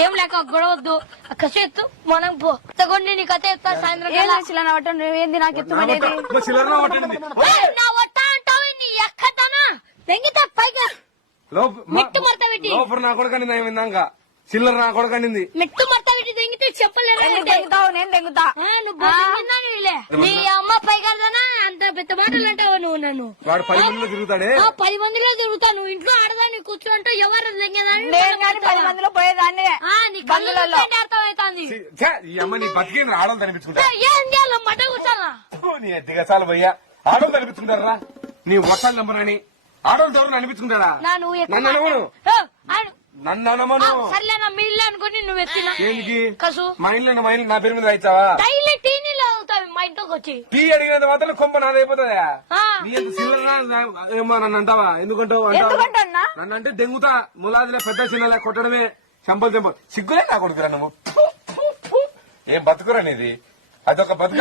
ఏం లేక గొడవద్దు కసి ఎత్తు మనం పో తగొండి నీ కథ ఎత్తా సాయంత్రం నువ్వేంది నాకు ఎత్తుమనేది నా వట్ట అంటావు నీ ఎక్కతనా తెంగితే పైగా మిట్టు మడత పెట్టి లోపల నా కొడుకని నేను విన్నాక చిల్లర నా కొడుకనింది మిట్టు మడత పెట్టి తెంగితే చెప్పలేరు నేను తెంగుతా నీ అమ్మ పైగా అంత పెద్ద మాటలు అంటావు నువ్వు నన్ను వాడు 10 మందిలో తిరుగుతాడే 10 మందిలో తిరుగుతా నువ్వు ఇంట్లో ఆడదాన్ని కూర్చుంటే ఎవరు నేను కానీ 10 మందిలో పోయేదాన్ని నీ కళ్ళలో అర్థమవుతుంది ఈ అమ్మ నీ బతికేంద్ర ఆడలు కనిపించుకుంటా ఏం చేయాలి మట కూర్చోాలా నీ దిగసాలు పోయ్యా ఆడలు కనిపించుకుంటారా నీ వసాలు నంబరని ఆడలు ఎవరు అనిపించుకుంటాడా నన్ను అనవను నన్ను అనమను సర్లేనా మీ ఇల్లు అనుకుని నువ్వు ఎత్తినా దేనికి కసు మా ఇల్లు నా పేరు మీద రాయిస్తావా డైలీ టీనీలో అవుతావి మా ఇంట్లోకి వచ్చి టీ అడిగినంత మాత్రం కొంప నాదైపోతుందా నీ ఎంత చిల్లర ఏమో నన్ను అంటావా ఎందుకంటావు నన్ను అంటే దెంగుతా ములాదిలే పెద్ద చిన్నలే కొట్టడమే చెంపలు సిగ్గులే నా కొడుకురా నువ్వు ఏం బతుకురా నీది అదొక బతుకు